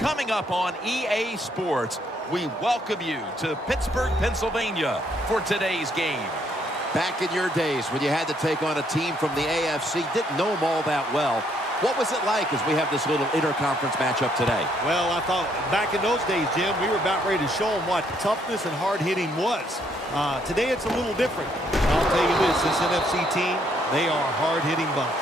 Coming up on EA Sports, we welcome you to Pittsburgh, Pennsylvania for today's game. Back in your days when you had to take on a team from the AFC, didn't know them all that well. What was it like as we have this little interconference matchup today? Well, I thought back in those days, Jim, we were about ready to show them what toughness and hard-hitting was. Today it's a little different. I'll tell you this NFC team, they are a hard-hitting bunch.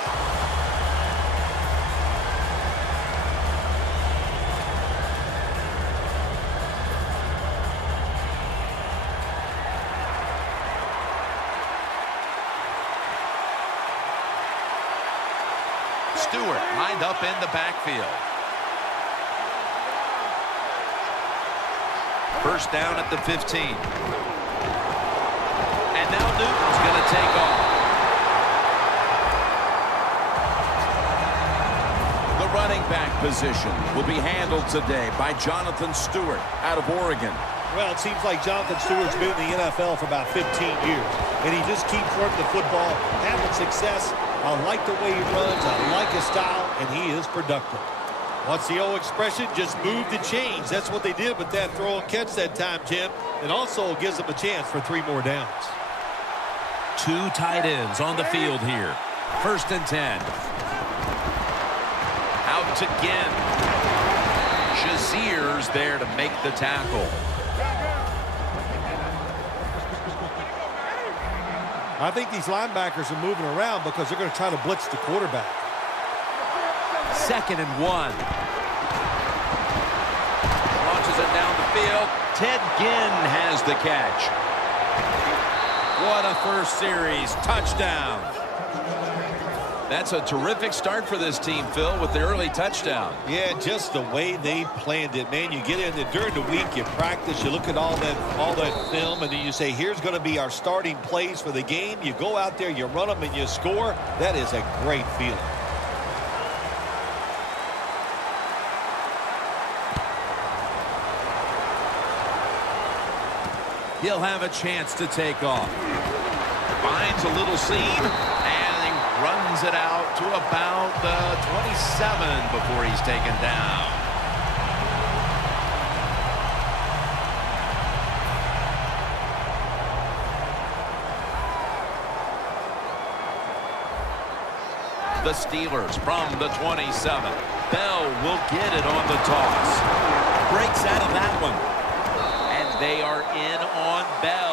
Stewart lined up in the backfield. First down at the 15. And now Newton's going to take off. The running back position will be handled today by Jonathan Stewart out of Oregon. Well, it seems like Jonathan Stewart's been in the NFL for about 15 years, and he just keeps running the football, having success. I like the way he runs. I like his style, and he is productive. What's the old expression? Just move the chains. That's what they did with that throw and catch that time, Jim. It also gives them a chance for 3 more downs. 2 tight ends on the field here. First and 10. Out again. Shazier's there to make the tackle. I think these linebackers are moving around because they're going to try to blitz the quarterback. 2nd and 1. Launches it down the field. Ted Ginn has the catch. What a first series. Touchdown. That's a terrific start for this team, Phil, with the early touchdown. Yeah, just the way they planned it, man. You get in there during the week, you practice, you look at all that film, and then you say, here's going to be our starting plays for the game. You go out there, you run them, and you score. That is a great feeling. He'll have a chance to take off. Finds a little seam. Runs it out to about the 27 before he's taken down. The Steelers from the 27. Bell will get it on the toss. Breaks out of that one. And they are in on Bell.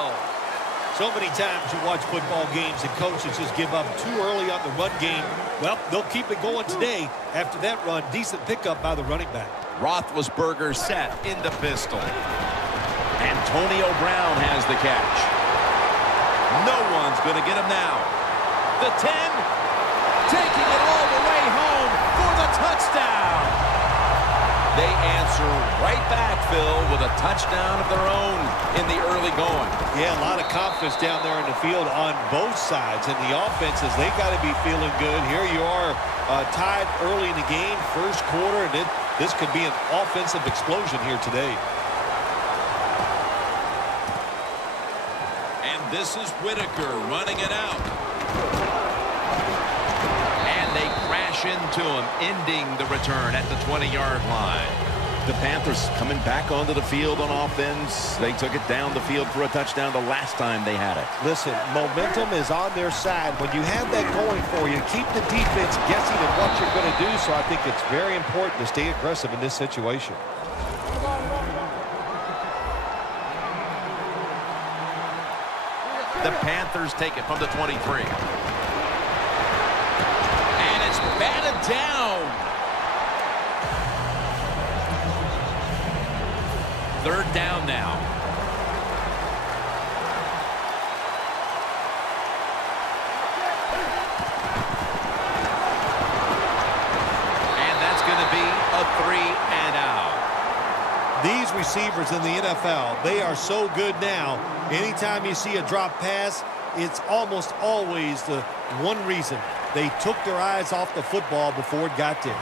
So many times you watch football games and coaches just give up too early on the run game. Well, they'll keep it going today. After that run, decent pickup by the running back. Roethlisberger set in the pistol. Antonio Brown has the catch. No one's going to get him now. The 10, taking it all the way home for the touchdown. They answer right back, Phil, with a touchdown of their own in the early going. Yeah, a lot of confidence down there in the field on both sides. And the offenses, they got to be feeling good. Here you are tied early in the game, first quarter, and this could be an offensive explosion here today. And this is Whitaker running it out. They crash into him, ending the return at the 20-yard line. The Panthers coming back onto the field on offense. They took it down the field for a touchdown the last time they had it. Listen, momentum is on their side. When you have that going for you, keep the defense guessing at what you're going to do. So I think it's very important to stay aggressive in this situation. The Panthers take it from the 23. Batted down. 3rd down now. And that's going to be a 3 and out. These receivers in the NFL, they are so good now. Anytime you see a drop pass, it's almost always the one reason. They took their eyes off the football before it got there.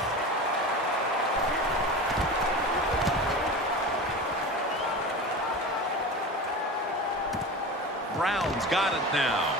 Brown's got it now.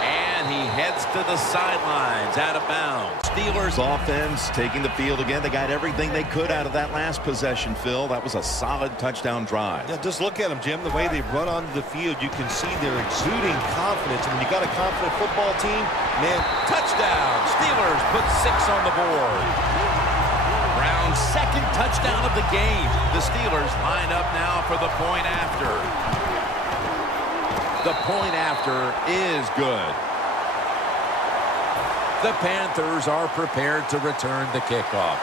And he heads to the sidelines, out of bounds. Steelers Offense taking the field again. They got everything they could out of that last possession, Phil. That was a solid touchdown drive. Yeah, just look at them, Jim. The way they run onto the field, you can see they're exuding confidence. And when you got a confident football team, man. Touchdown. Steelers put 6 on the board. Brown's second touchdown of the game. The Steelers line up now for the point after. The point after is good. The Panthers are prepared to return the kickoff.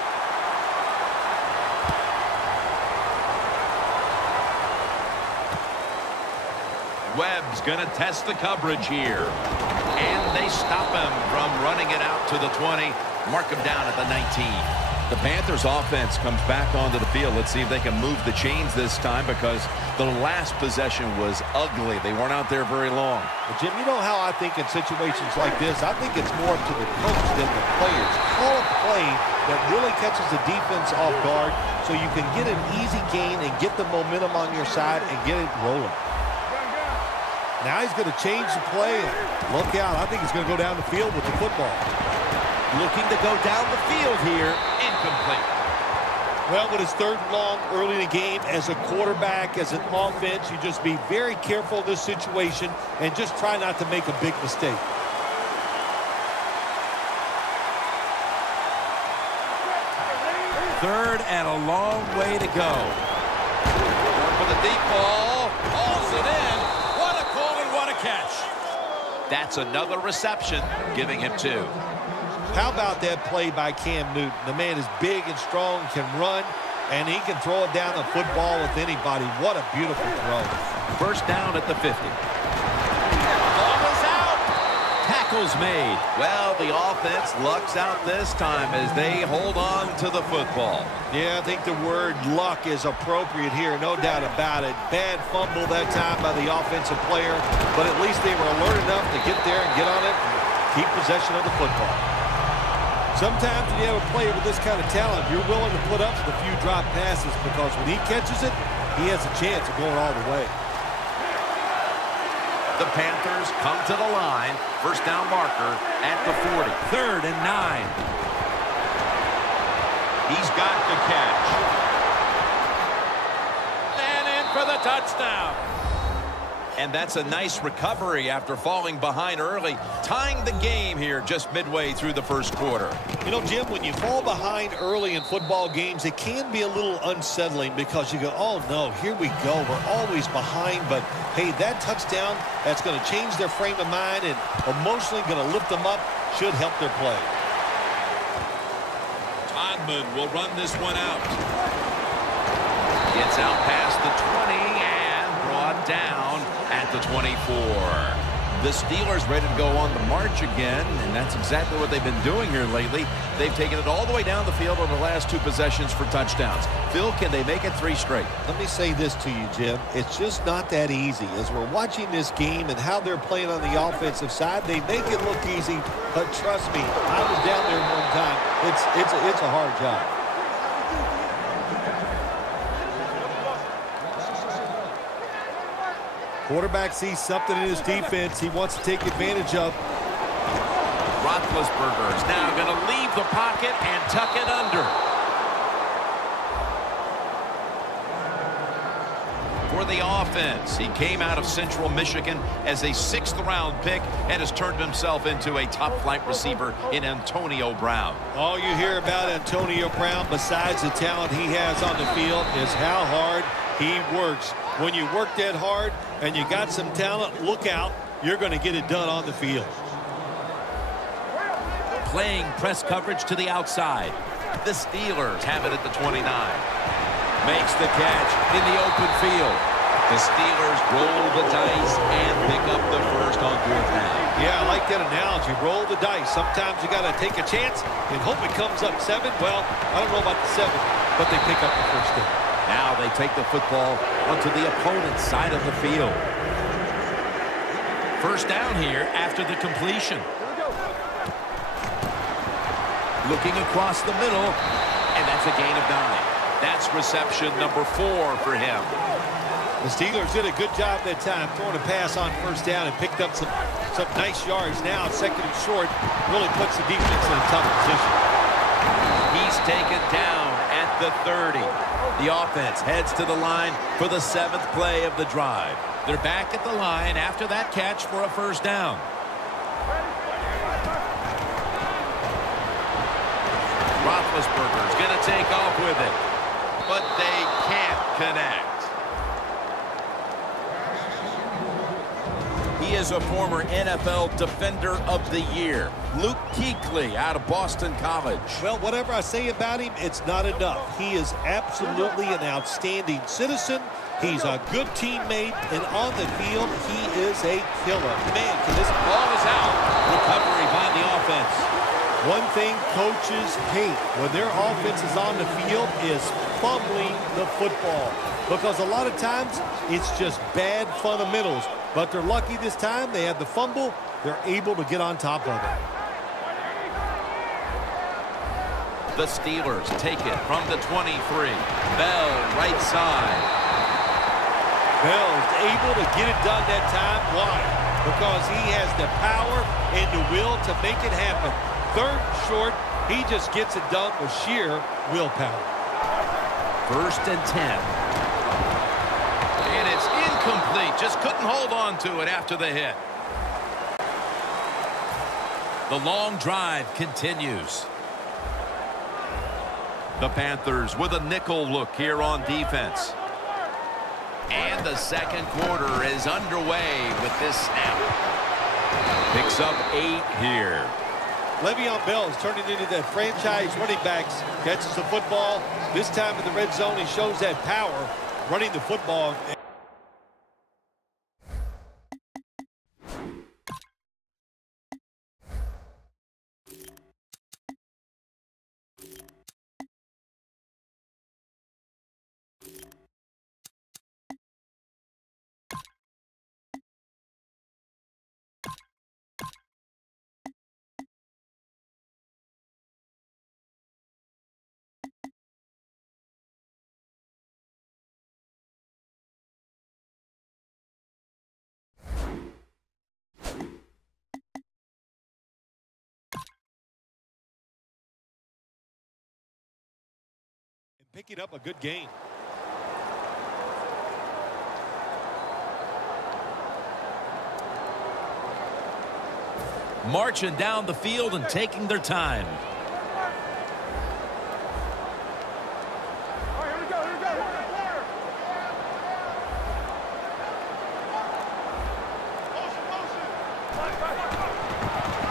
Webb's going to test the coverage here. And they stop him from running it out to the 20. Mark him down at the 19. The Panthers offense comes back onto the field. Let's see if they can move the chains this time, because the last possession was ugly. They weren't out there very long. Well, Jim, you know how I think in situations like this, I think it's more up to the coach than the players. Call a play that really catches the defense off guard so you can get an easy gain and get the momentum on your side and get it rolling. Now he's going to change the play. Look out. I think he's going to go down the field with the football. Looking to go down the field here. Incomplete. Well, when it's 3rd and long early in the game, as a quarterback, as an offense, you just be very careful of this situation and just try not to make a big mistake. Third and a long way to go. For the deep ball. Hauls it in. What a call and what a catch. That's another reception, giving him 2. How about that play by Cam Newton? The man is big and strong, can run, and he can throw it down the football with anybody. What a beautiful throw. First down at the 50. Ball is out. Tackle's made. Well, the offense lucks out this time as they hold on to the football. Yeah, I think the word luck is appropriate here, no doubt about it. Bad fumble that time by the offensive player, but at least they were alert enough to get there and get on it and keep possession of the football. Sometimes when you have a player with this kind of talent, you're willing to put up with a few drop passes, because when he catches it, he has a chance of going all the way. The Panthers come to the line. First down marker at the 40. 3rd and 9. He's got the catch. And in for the touchdown. And that's a nice recovery after falling behind early, tying the game here just midway through the first quarter. You know, Jim, when you fall behind early in football games, it can be a little unsettling, because you go, oh, no, here we go. We're always behind. But, hey, that touchdown, that's going to change their frame of mind and emotionally going to lift them up, should help their play. Todman will run this one out. Gets out past the 20 and brought down at the 24. The Steelers ready to go on the march again, and that's exactly what they've been doing here lately. They've taken it all the way down the field over the last 2 possessions for touchdowns. Phil, can they make it 3 straight? Let me say this to you, Jim. It's just not that easy. As we're watching this game and how they're playing on the offensive side, they make it look easy, but trust me, I was down there one time. It's a hard job. Quarterback sees something in his defense he wants to take advantage of. Roethlisberger is now going to leave the pocket and tuck it under. For the offense, he came out of Central Michigan as a 6th-round pick and has turned himself into a top-flight receiver in Antonio Brown. All you hear about Antonio Brown, besides the talent he has on the field, is how hard he works. When you work that hard and you got some talent, look out, you're going to get it done on the field. Playing press coverage to the outside. The Steelers have it at the 29. Makes the catch in the open field. The Steelers roll the dice and pick up the first on 4th down. Yeah, I like that analogy. Roll the dice. Sometimes you got to take a chance and hope it comes up 7. Well, I don't know about the 7, but they pick up the first down. Now they take the football onto the opponent's side of the field. First down here after the completion. Looking across the middle, and that's a gain of 9. That's reception number 4 for him. The Steelers did a good job that time throwing a pass on first down and picked up some some nice yards now. Second and short really puts the defense in a tough position. He's taken down at the 30. The offense heads to the line for the 7th play of the drive. They're back at the line after that catch for a first down. Roethlisberger's going to take off with it, but they can't connect. He is a former NFL Defender of the Year. Luke Kuechly out of Boston College. Well, whatever I say about him, it's not enough. He is absolutely an outstanding citizen. He's a good teammate, and on the field, he is a killer. Man, this ball is out. Recovery by the offense. One thing coaches hate when their offense is on the field is fumbling the football. Because a lot of times, it's just bad fundamentals. But they're lucky this time. They had the fumble. They're able to get on top of it. The Steelers take it from the 23. Bell, right side. Bell's able to get it done that time. Why? Because he has the power and the will to make it happen. Third and short, he just gets it done with sheer willpower. 1st and 10. And it's incomplete. Just couldn't hold on to it after the hit. The long drive continues. The Panthers with a nickel look here on defense. And the second quarter is underway with this snap. Picks up 8 here. Le'Veon Bell is turning into that franchise running backs. Catches the football. This time in the red zone, he shows that power running the football. Picking up a good gain. Marching down the field and taking their time.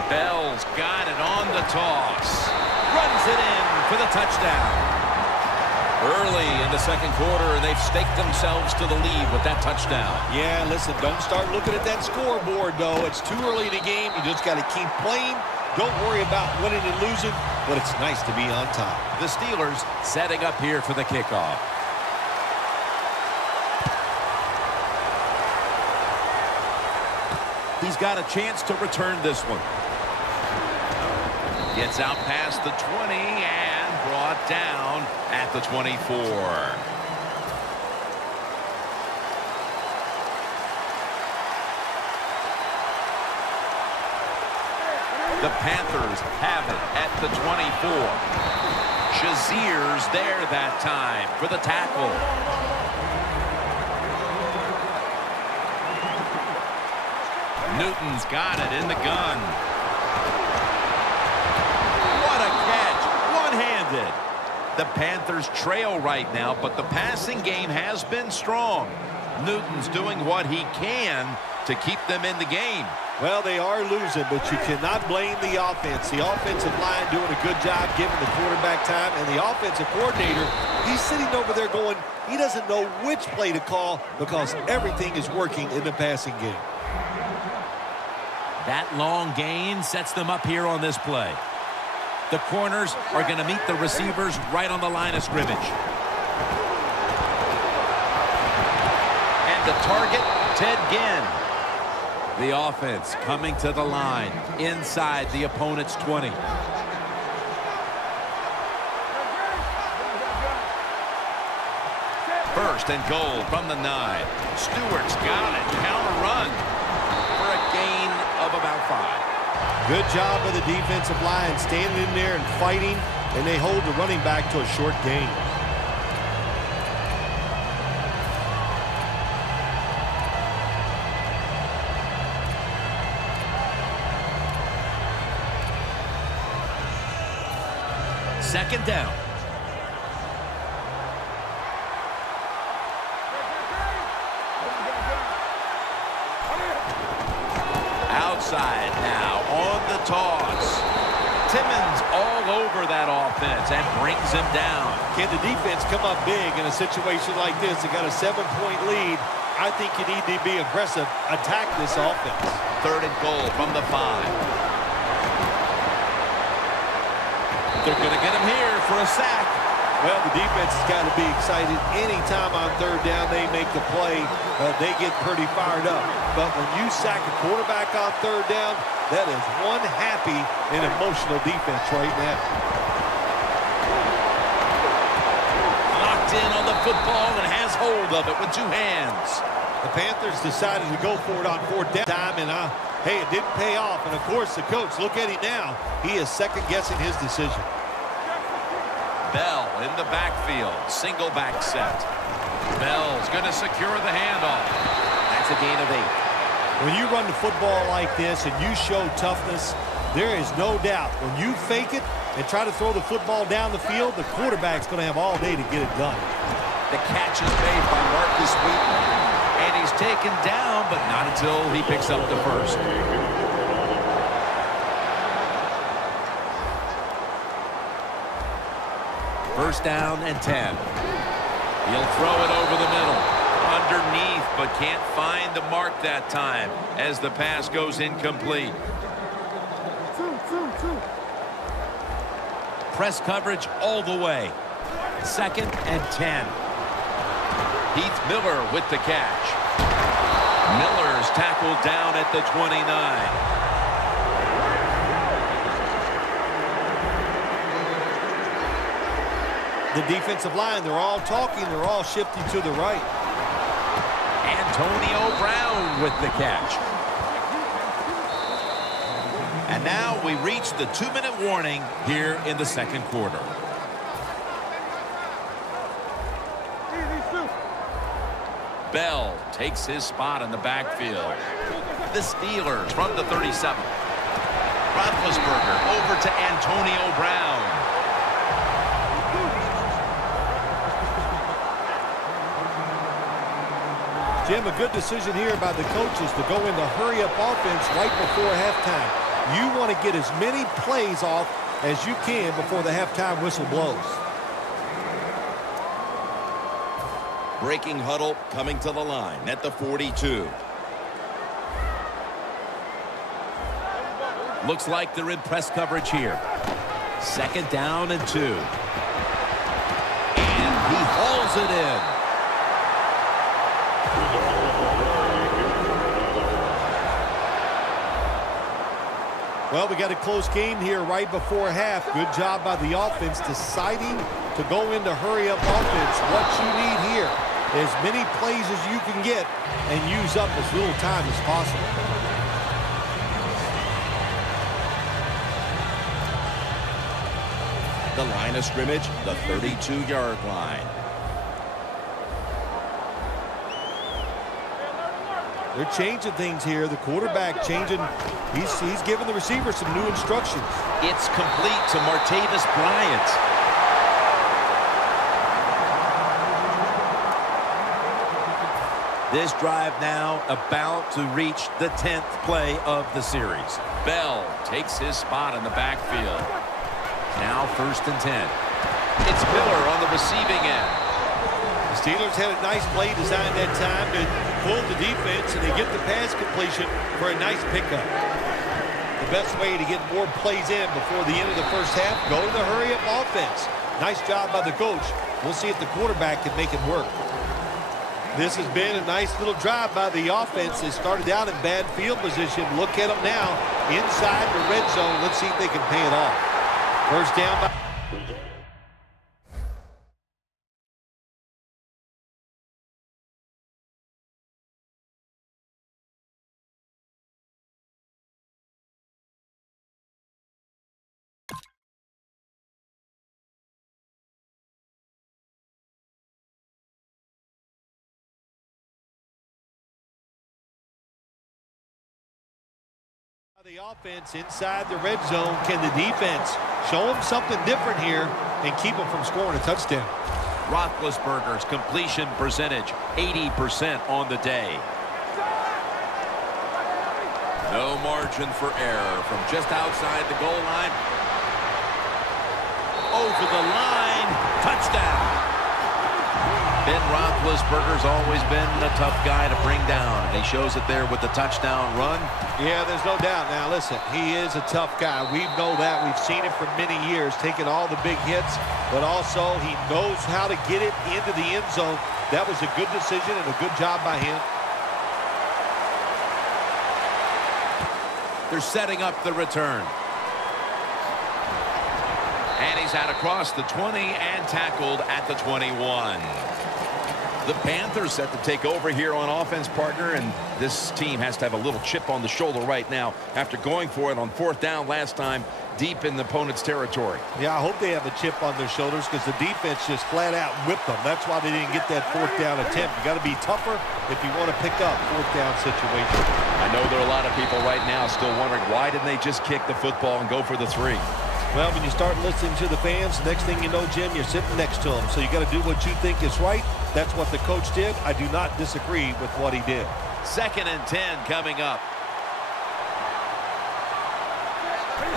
Bell's got it on the toss. Runs it in for the touchdown. Early in the second quarter, and they've staked themselves to the lead with that touchdown. Yeah, listen, don't start looking at that scoreboard, though. It's too early in the game. You just got to keep playing. Don't worry about winning and losing, but it's nice to be on top. The Steelers setting up here for the kickoff. He's got a chance to return this one. Gets out past the 20 and brought down at the 24. The Panthers have it at the 24. Shazier's there that time for the tackle. Newton's got it in the gun. What a catch. One-handed. The Panthers trail right now, but the passing game has been strong. Newton's doing what he can to keep them in the game. Well, they are losing, but you cannot blame the offense. The offensive line doing a good job giving the quarterback time, and the offensive coordinator, he's sitting over there going, he doesn't know which play to call because everything is working in the passing game. That long gain sets them up here on this play. The corners are going to meet the receivers right on the line of scrimmage. And the target, Ted Ginn. The offense coming to the line inside the opponent's 20. First and goal from the 9. Stewart's got it. Counter run for a gain of Good job by the defensive line standing in there and fighting, and they hold the running back to a short gain. Second down. Outside now on the toss. Timmons all over that offense and brings him down. Can the defense come up big in a situation like this? They got a 7-point lead. I think you need to be aggressive. Attack this offense. Third and goal from the 5. They're going to get him here for a sack. Well, the defense has got to be excited. Anytime on third down they make the play, they get pretty fired up. But when you sack a quarterback on third down, that is one happy and emotional defense right now. Locked in on the football and has hold of it with two hands. The Panthers decided to go for it on fourth down, and hey, it didn't pay off. And, of course, the coach, look at him now. He is second-guessing his decision. Bell in the backfield. Single back set. Bell's going to secure the handoff. That's a gain of 8. When you run the football like this and you show toughness, there is no doubt. When you fake it and try to throw the football down the field, the quarterback's going to have all day to get it done. The catch is made by Marcus Wheaton. And he's taken down, but not until he picks up the first. First down and 10. He'll throw it over the middle. Underneath, but can't find the mark that time as the pass goes incomplete. Press coverage all the way. Second and 10. Heath Miller with the catch. Miller's tackled down at the 29. The defensive line, they're all talking. They're all shifting to the right. Antonio Brown with the catch. And now we reach the 2-minute warning here in the second quarter. Bell takes his spot in the backfield. The Steelers from the 37. Roethlisberger over to Antonio Brown. Jim, a good decision here by the coaches to go into hurry-up offense right before halftime. You want to get as many plays off as you can before the halftime whistle blows. Breaking huddle coming to the line at the 42. Looks like they're in press coverage here. Second down and 2. And he hauls it in. Well, we got a close game here right before half. Good job by the offense deciding to go into hurry-up offense. What you need here, as many plays as you can get and use up as little time as possible. The line of scrimmage, the 32-yard line. They're changing things here. The quarterback changing. He's giving the receiver some new instructions. It's complete to Martavis Bryant. This drive now about to reach the 10th play of the series. Bell takes his spot in the backfield. Now first and 10. It's Miller on the receiving end. The Steelers had a nice play design that time to pull the defense, and they get the pass completion for a nice pickup. The best way to get more plays in before the end of the first half, go to the hurry-up offense. Nice job by the coach. We'll see if the quarterback can make it work. This has been a nice little drive by the offense. They started out in bad field position. Look at them now inside the red zone. Let's see if they can pay it off. First down by The offense inside the red zone. Can the defense show them something different here and keep them from scoring a touchdown? Roethlisberger's completion percentage, 80% on the day. No margin for error from just outside the goal line. Over the line. Touchdown. Ben Roethlisberger's always been a tough guy to bring down, and he shows it there with the touchdown run. Yeah, there's no doubt. Now, listen, he is a tough guy. We know that. We've seen it for many years, taking all the big hits, but also he knows how to get it into the end zone. That was a good decision and a good job by him. They're setting up the return. And he's out across the 20 and tackled at the 21. The Panthers set to take over here on offense, partner, and this team has to have a little chip on the shoulder right now after going for it on 4th down last time deep in the opponent's territory. Yeah, I hope they have a chip on their shoulders because the defense just flat out whipped them. That's why they didn't get that 4th down attempt. You got to be tougher if you want to pick up 4th down situation. I know there are a lot of people right now still wondering why didn't they just kick the football and go for the 3? Well, when you start listening to the fans, next thing you know, Jim, you're sitting next to them. So you got to do what you think is right. That's what the coach did. I do not disagree with what he did. 2nd and 10 coming up.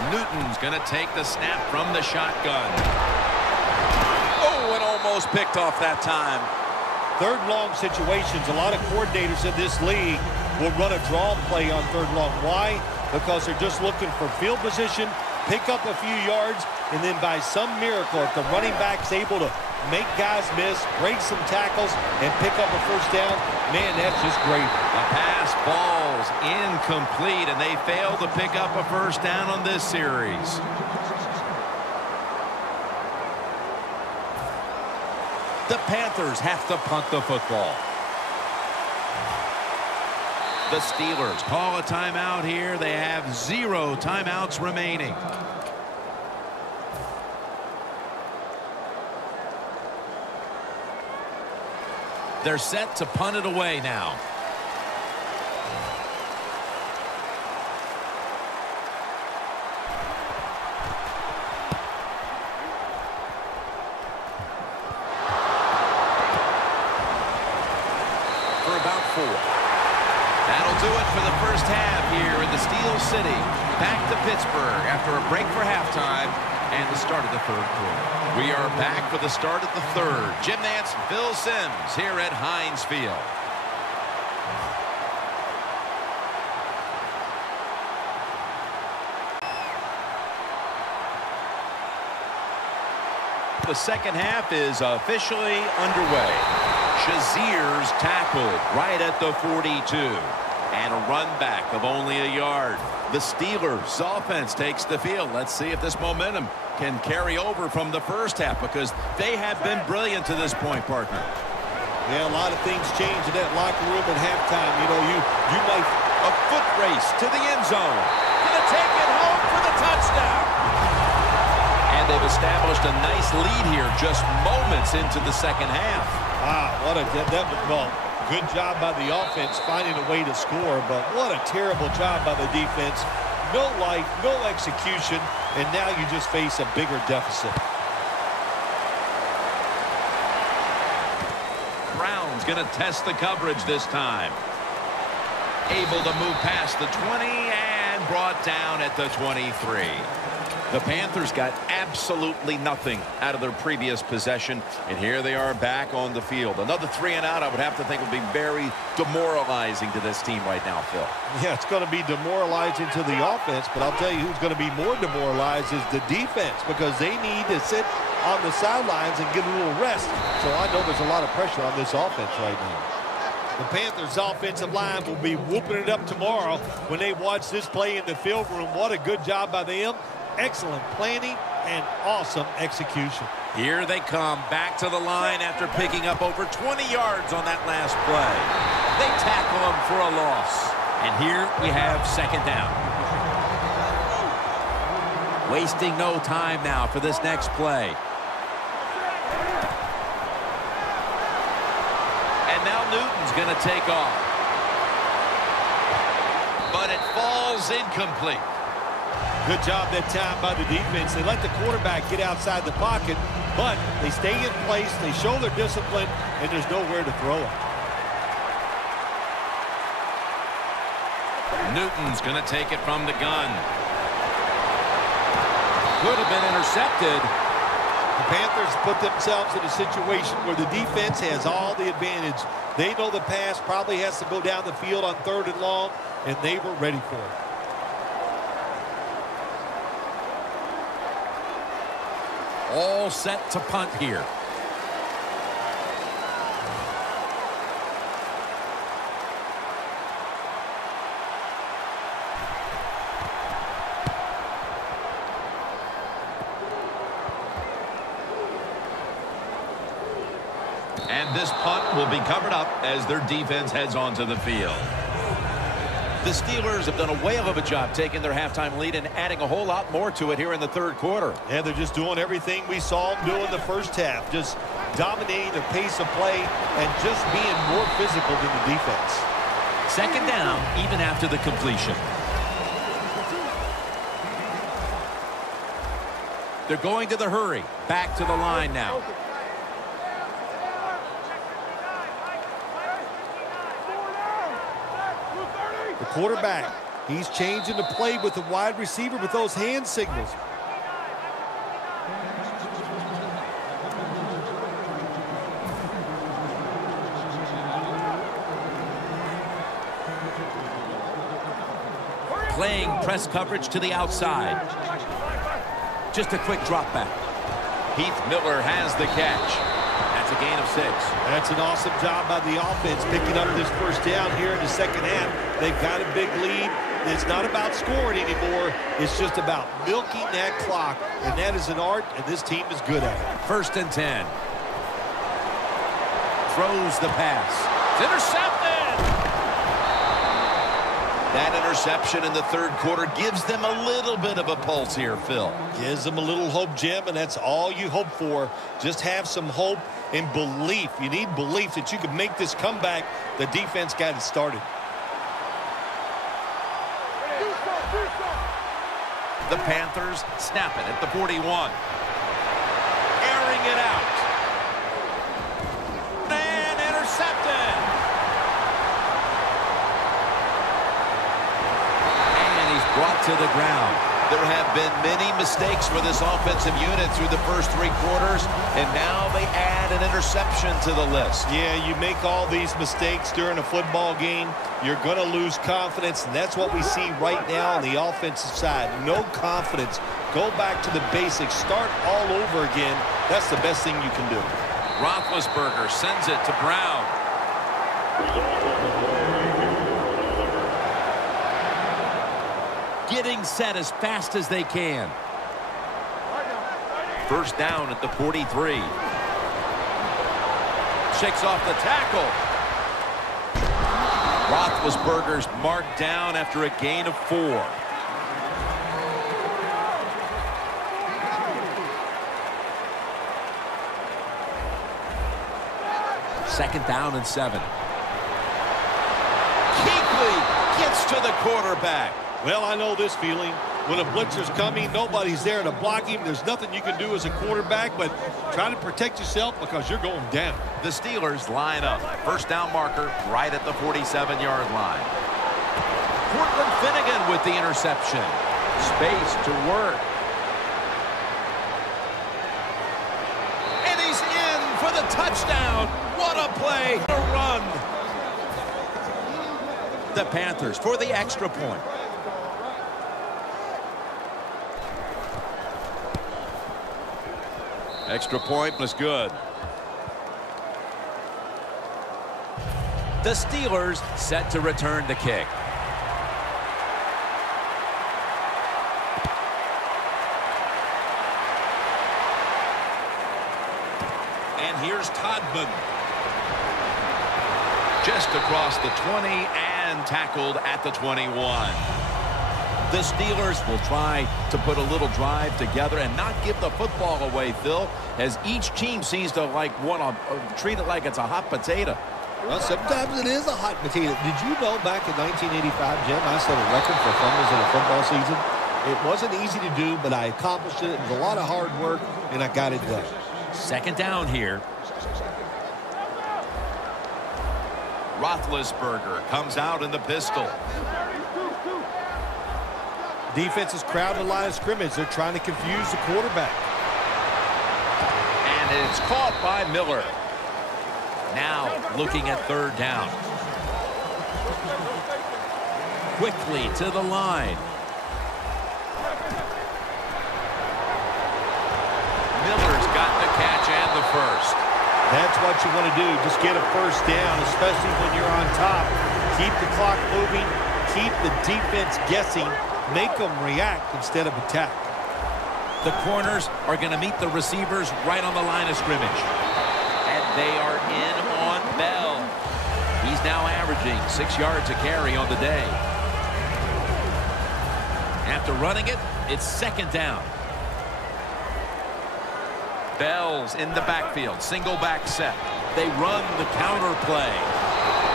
Newton's going to take the snap from the shotgun. Oh, and almost picked off that time. 3rd and long situations. A lot of coordinators in this league will run a draw play on 3rd and long. Why? Because they're just looking for field position, pick up a few yards, and then by some miracle, if the running back's able to make guys miss, break some tackles, and pick up a 1st down, man, that's just great. A pass falls incomplete, and they fail to pick up a 1st down on this series. The Panthers have to punt the football. The Steelers call a timeout here. They have 0 timeouts remaining. They're set to punt it away now. For about 4. That'll do it for the 1st half here in the Steel City. Back to Pittsburgh after a break for halftime and the start of the 3rd quarter. We are back for the start of the 3rd. Jim Nance and Phil Simms here at Heinz Field. The 2nd half is officially underway. Shazier's tackled right at the 42. And a run back of only a yard. The Steelers' offense takes the field. Let's see if this momentum can carry over from the 1st half because they have been brilliant to this point, partner. Yeah, a lot of things change in that locker room at halftime. You know, you might... A foot race to the end zone. Gonna take it home for the touchdown. And they've established a nice lead here just moments into the 2nd half. Wow, what a... well, good job by the offense finding a way to score, but what a terrible job by the defense. No life, no execution, and now you just face a bigger deficit. Brown's going to test the coverage this time. Able to move past the 20 and brought down at the 23. The Panthers got absolutely nothing out of their previous possession, and here they are back on the field. Another 3 and out, I would have to think, would be very demoralizing to this team right now, Phil. Yeah, it's going to be demoralizing to the offense, but I'll tell you who's going to be more demoralized is the defense because they need to sit on the sidelines and get a little rest. So I know there's a lot of pressure on this offense right now. The Panthers' offensive line will be whooping it up tomorrow when they watch this play in the film room. What a good job by them. Excellent planning and awesome execution. Here they come back to the line after picking up over 20 yards on that last play. They tackle him for a loss. And here we have 2nd down. Wasting no time now for this next play. And now Newton's going to take off. But it falls is incomplete. Good job that time by the defense. They let the quarterback get outside the pocket, but they stay in place, they show their discipline, and there's nowhere to throw it. Newton's going to take it from the gun. Could have been intercepted. The Panthers put themselves in a situation where the defense has all the advantage. They know the pass probably has to go down the field on 3rd and long, and they were ready for it. All set to punt here. And this punt will be covered up as their defense heads onto the field. The Steelers have done a whale of a job taking their halftime lead and adding a whole lot more to it here in the 3rd quarter. Yeah, they're just doing everything we saw them do in the first half. Just dominating the pace of play and just being more physical than the defense. 2nd down, even after the completion. They're going to the hurry. Back to the line now. The quarterback, he's changing the play with the wide receiver with those hand signals. Playing press coverage to the outside. Just a quick drop back. Heath Miller has the catch. That's a gain of 6. That's an awesome job by the offense picking up this first down here in the 2nd half. They've got a big lead. It's not about scoring anymore. It's just about milking that clock, and that is an art, and this team is good at it. 1st and 10. Throws the pass. It's intercepted! That interception in the 3rd quarter gives them a little bit of a pulse here, Phil. Gives them a little hope, Jim, and that's all you hope for. Just have some hope and belief. You need belief that you can make this comeback. The defense got it started. The Panthers snap it at the 41. Airing it out. And intercepted. And he's brought to the ground. There have been many mistakes for this offensive unit through the first 3 quarters, and now they add an interception to the list. Yeah, you make all these mistakes during a football game, you're going to lose confidence, and that's what we see right now on the offensive side. No confidence. Go back to the basics. Start all over again. That's the best thing you can do. Roethlisberger sends it to Brown. Getting set as fast as they can. 1st down at the 43. Shakes off the tackle. Roethlisberger's marked down after a gain of 4. Second down and 7. Kuechly gets to the quarterback. Well, I know this feeling. When a blitzer's coming, nobody's there to block him. There's nothing you can do as a quarterback, but try to protect yourself because you're going down. The Steelers line up. 1st down marker right at the 47-yard line. Cortland Finnegan with the interception. Space to work. And he's in for the touchdown. What a play. A run. The Panthers for the extra point. Extra point was good. The Steelers set to return the kick. And here's Todman. Just across the 20 and tackled at the 21. The Steelers will try to put a little drive together and not give the football away, Phil, as each team seems to want to treat it like it's a hot potato. Well, sometimes it is a hot potato. Did you know back in 1985, Jim, I set a record for fumbles in a football season? It wasn't easy to do, but I accomplished it. It was a lot of hard work, and I got it done. Second down here. Roethlisberger comes out in the pistol. Defense is crowding the line of scrimmage. They're trying to confuse the quarterback. And it's caught by Miller. Now looking at third down. Quickly to the line. Miller's got the catch and the first. That's what you want to do. Just get a first down, especially when you're on top. Keep the clock moving. Keep the defense guessing. Make them react instead of attack. The corners are going to meet the receivers right on the line of scrimmage. And they are in on Bell. He's now averaging 6 yards a carry on the day. After running it, it's second down. Bell's in the backfield. Single back set. They run the counter play.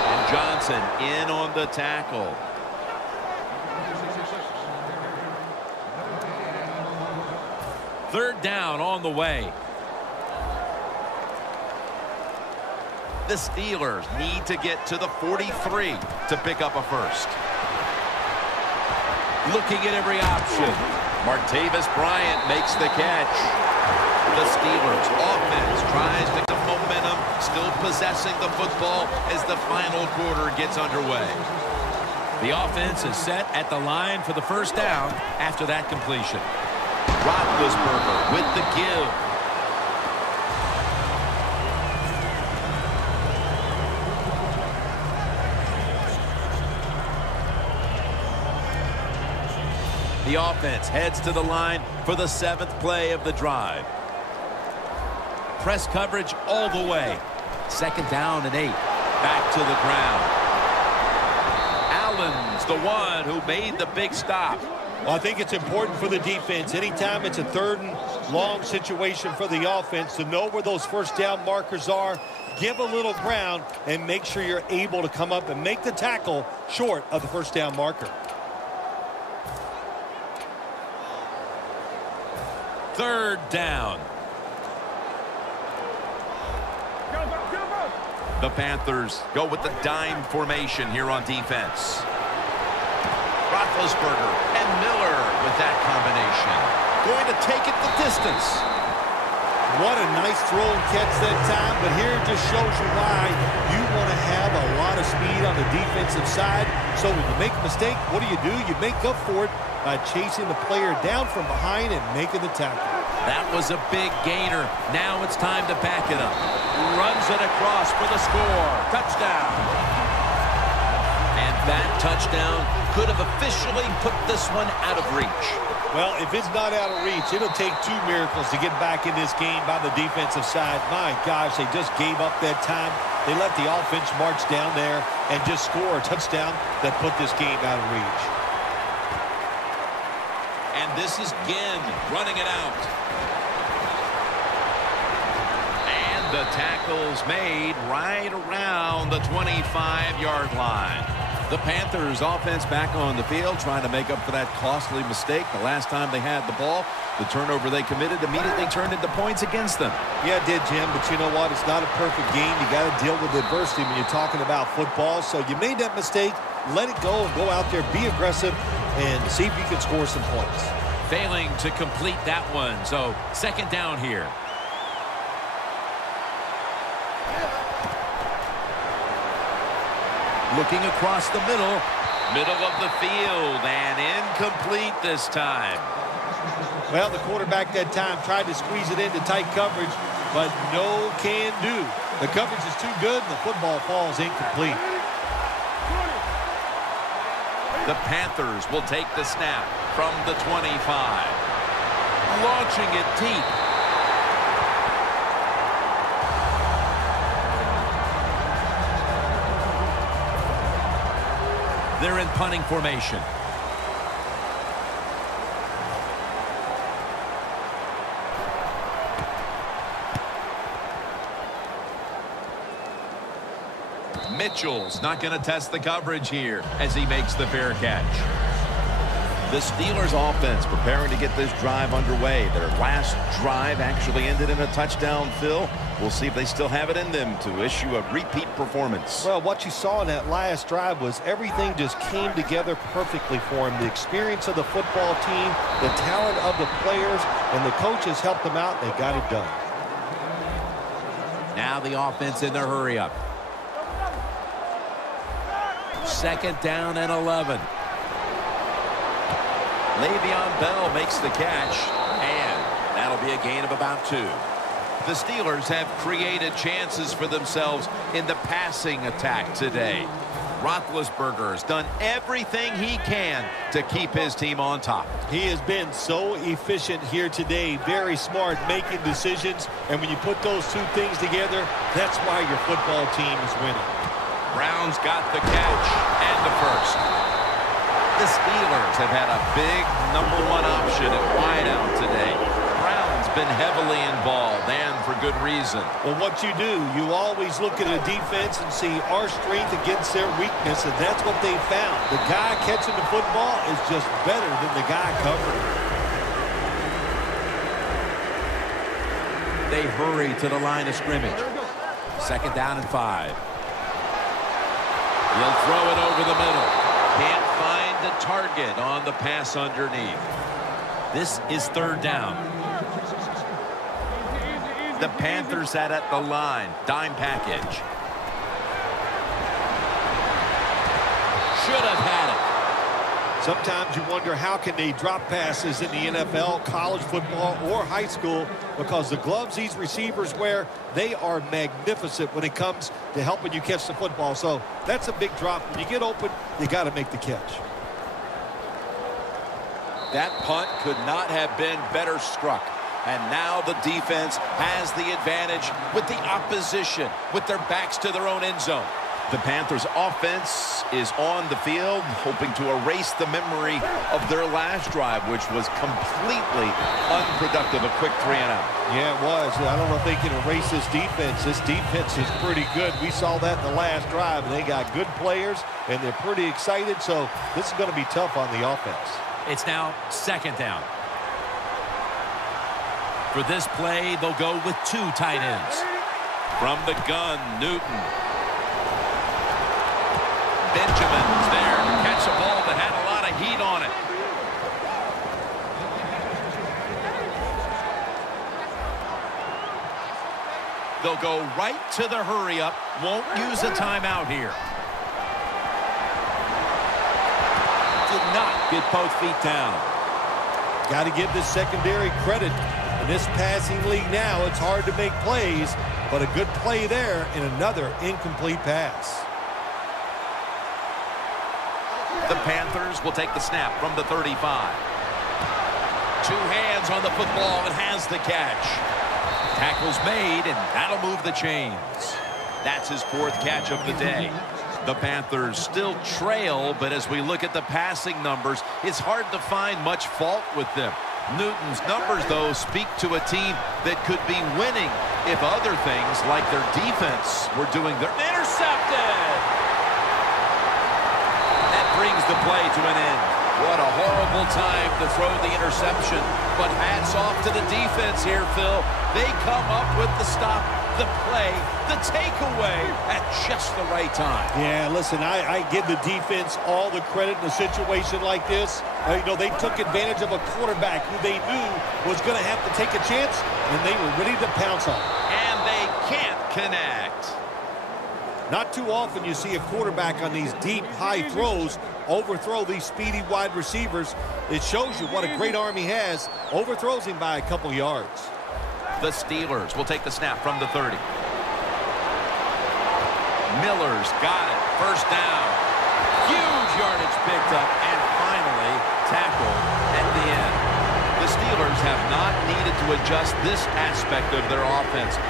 And Johnson in on the tackle. Third down on the way. The Steelers need to get to the 43 to pick up a first. Looking at every option. Martavis Bryant makes the catch. The Steelers offense tries to get momentum, still possessing the football as the final quarter gets underway. The offense is set at the line for the first down after that completion. Roethlisberger with the give. The offense heads to the line for the 7th play of the drive. Press coverage all the way. Second down and 8. Back to the ground. Allen's the one who made the big stop. Well, I think it's important for the defense. Anytime it's a third and long situation for the offense to know where those first down markers are, give a little ground, and make sure you're able to come up and make the tackle short of the first down marker. Third down. The Panthers go with the dime formation here on defense. Roethlisberger and Miller with that combination. Going to take it the distance. What a nice throw and catch that time, but here it just shows you why you want to have a lot of speed on the defensive side. So when you make a mistake, what do? You make up for it by chasing the player down from behind and making the tackle. That was a big gainer. Now it's time to back it up. Runs it across for the score. Touchdown. And that touchdown could have officially put this one out of reach. Well, if it's not out of reach, it'll take 2 miracles to get back in this game by the defensive side. My gosh, they just gave up that time. They let the offense march down there and just score a touchdown that put this game out of reach. And this is Ginn running it out. And the tackle's made right around the 25-yard line. The Panthers offense back on the field trying to make up for that costly mistake. The last time they had the ball, the turnover they committed immediately turned into points against them. Yeah, it did, Jim, but you know what? It's not a perfect game. You got to deal with adversity when you're talking about football. So you made that mistake, let it go, and go out there, be aggressive, and see if you can score some points. Failing to complete that one, so second down here. Looking across the middle of the field, and incomplete this time. Well, the quarterback that time tried to squeeze it into tight coverage, but no can do. The coverage is too good, and the football falls incomplete. The Panthers will take the snap from the 25. Launching it deep. They're in punting formation. Mitchell's not going to test the coverage here as he makes the fair catch. The Steelers offense preparing to get this drive underway. Their last drive actually ended in a touchdown, Phil. We'll see if they still have it in them to issue a repeat performance. Well, what you saw in that last drive was everything just came together perfectly for him. The experience of the football team, the talent of the players, and the coaches helped them out. They got it done. Now the offense in their hurry-up. 2nd down and 11. Le'Veon Bell makes the catch, and that'll be a gain of about 2. The Steelers have created chances for themselves in the passing attack today. Roethlisberger has done everything he can to keep his team on top. He has been so efficient here today, very smart making decisions, and when you put those two things together, that's why your football team is winning. Brown's got the catch and the first. The Steelers have had a big #1 option at wideout today. Brown's been heavily involved, and for good reason. Well, what you do, you always look at a defense and see our strength against their weakness, and that's what they found. The guy catching the football is just better than the guy covering. They hurry to the line of scrimmage. 2nd down and 5. He'll throw it over the middle. Can't find the target on the pass underneath. This is 3rd down. The Panthers at the line. Dime package. Should have had it. Sometimes you wonder how can they drop passes in the NFL, college football, or high school, because the gloves these receivers wear, they are magnificent when it comes to helping you catch the football. So that's a big drop. When you get open, you got to make the catch. That punt could not have been better struck. And now the defense has the advantage with the opposition, with their backs to their own end zone. The Panthers offense is on the field, hoping to erase the memory of their last drive, which was completely unproductive. A quick 3 and out. Yeah, it was. I don't know if they can erase this defense. This defense is pretty good. We saw that in the last drive, and they got good players, and they're pretty excited, so this is going to be tough on the offense. It's now 2nd down. For this play, they'll go with 2 tight ends. From the gun, Newton. Benjamin's there to catch a ball that had a lot of heat on it. They'll go right to the hurry-up. Won't use a timeout here. Did not get both feet down. Got to give this secondary credit. In this passing league now, it's hard to make plays, but a good play there and another incomplete pass. The Panthers will take the snap from the 35. 2 hands on the football and has the catch. Tackle's made, and that'll move the chains. That's his 4th catch of the day. The Panthers still trail, but as we look at the passing numbers, it's hard to find much fault with them. Newton's numbers, though, speak to a team that could be winning if other things like their defense were doing their... Intercepted! That brings the play to an end. What a horrible time to throw the interception. But hats off to the defense here, Phil. They come up with the stop, the play, the takeaway at just the right time. Yeah, listen, I give the defense all the credit in a situation like this. You know, they took advantage of a quarterback who they knew was going to have to take a chance, and they were ready to pounce on him. And they can't connect. Not too often you see a quarterback on these deep, high throws overthrow these speedy wide receivers. It shows you what a great arm he has. Overthrows him by a couple yards. The Steelers will take the snap from the 30. Miller's got it. 1st down. Huge yardage picked up and finally tackled at the end. The Steelers have not needed to adjust this aspect of their offense.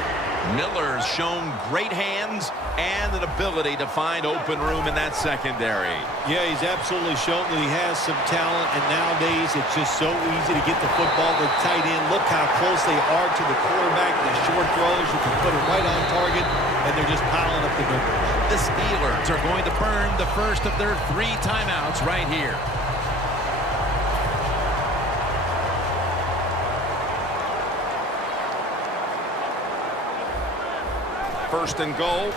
Miller's shown great hands and an ability to find open room in that secondary. Yeah, he's absolutely shown that he has some talent, and nowadays it's just so easy to get the football to the tight end. Look how close they are to the quarterback. The short throws, you can put it right on target, and they're just piling up the numbers. The Steelers are going to burn the first of their 3 timeouts right here. First and goal.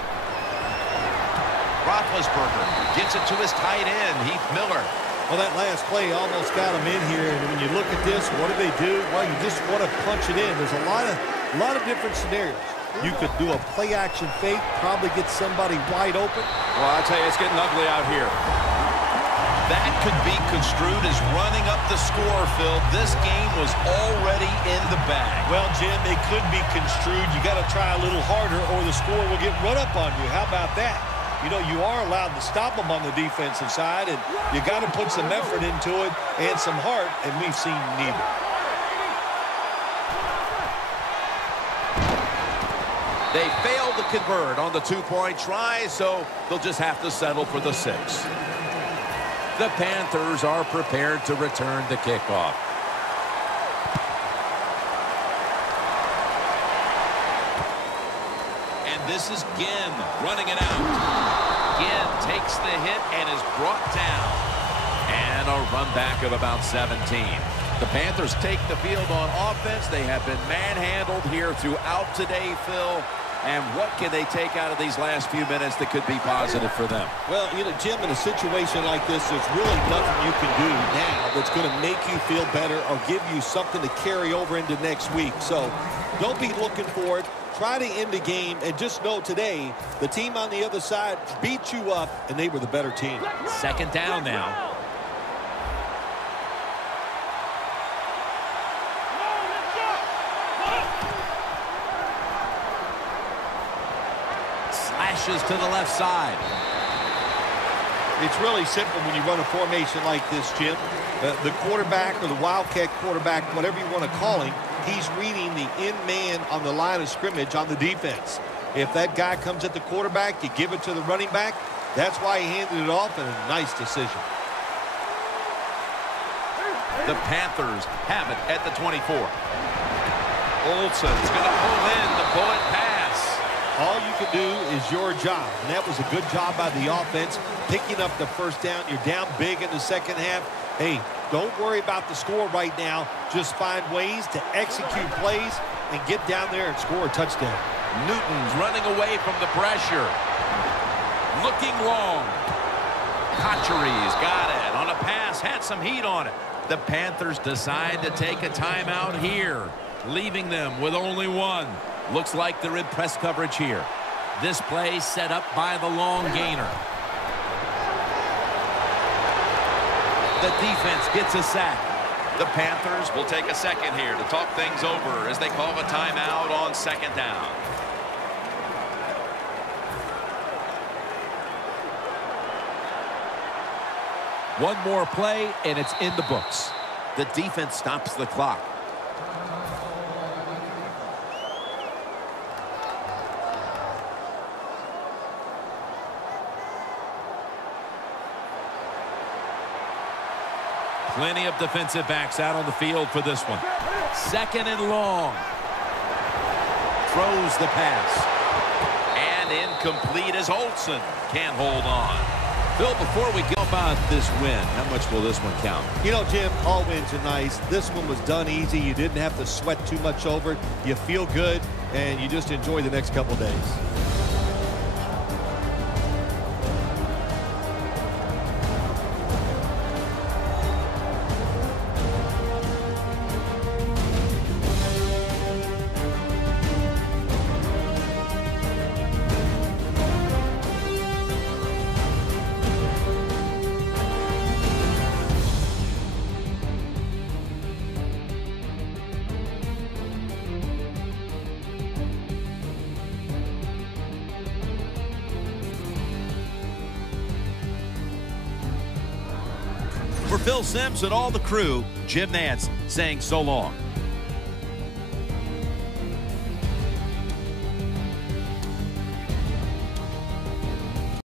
Roethlisberger gets it to his tight end, Heath Miller. Well, that last play almost got him in here, and when you look at this, what do they do? Well, you just want to punch it in. There's a lot of different scenarios. You could do a play-action fake, probably get somebody wide open. Well, I tell you, it's getting ugly out here. That could be construed as running up the score, Phil. This game was already in the bag. Well, Jim, it could be construed. You got to try a little harder or the score will get run up on you. How about that? You know, you are allowed to stop them on the defensive side, and you got to put some effort into it and some heart, and we've seen neither. They failed to convert on the 2-point try, so they'll just have to settle for the 6. The Panthers are prepared to return the kickoff. And this is Ginn running it out. Ginn takes the hit and is brought down. And a run back of about 17. The Panthers take the field on offense. They have been manhandled here throughout today, Phil. And what can they take out of these last few minutes that could be positive for them? Well, you know, Jim, in a situation like this, there's really nothing you can do now that's going to make you feel better or give you something to carry over into next week. So don't be looking for it. Try to end the game, and just know today the team on the other side beat you up, and they were the better team. Second down now. Slashes to the left side. It's really simple when you run a formation like this, Jim. The quarterback or the wildcat quarterback, whatever you want to call him, he's reading the in man on the line of scrimmage on the defense. If that guy comes at the quarterback, you give it to the running back. That's why he handed it off, and a nice decision. The Panthers have it at the 24. Olsen's going to pull in the bullet pass. All you can do is your job, and that was a good job by the offense, picking up the first down. You're down big in the second half. Hey, don't worry about the score right now. Just find ways to execute plays and get down there and score a touchdown. Newton's running away from the pressure. Looking long. Cotchery's got it on a pass, had some heat on it. The Panthers decide to take a timeout here, leaving them with only one. Looks like they're in press coverage here. This play set up by the long gainer. The defense gets a sack. The Panthers will take a second here to talk things over as they call a timeout on second down. One more play, and it's in the books. The defense stops the clock. Plenty of defensive backs out on the field for this one. Second and long. Throws the pass. And incomplete as Olsen can't hold on. Phil, before we go about this win, how much will this one count? You know, Jim, all wins are nice. This one was done easy. You didn't have to sweat too much over it. You feel good, and you just enjoy the next couple days. For Phil Simms and all the crew, Jim Nantz saying so long.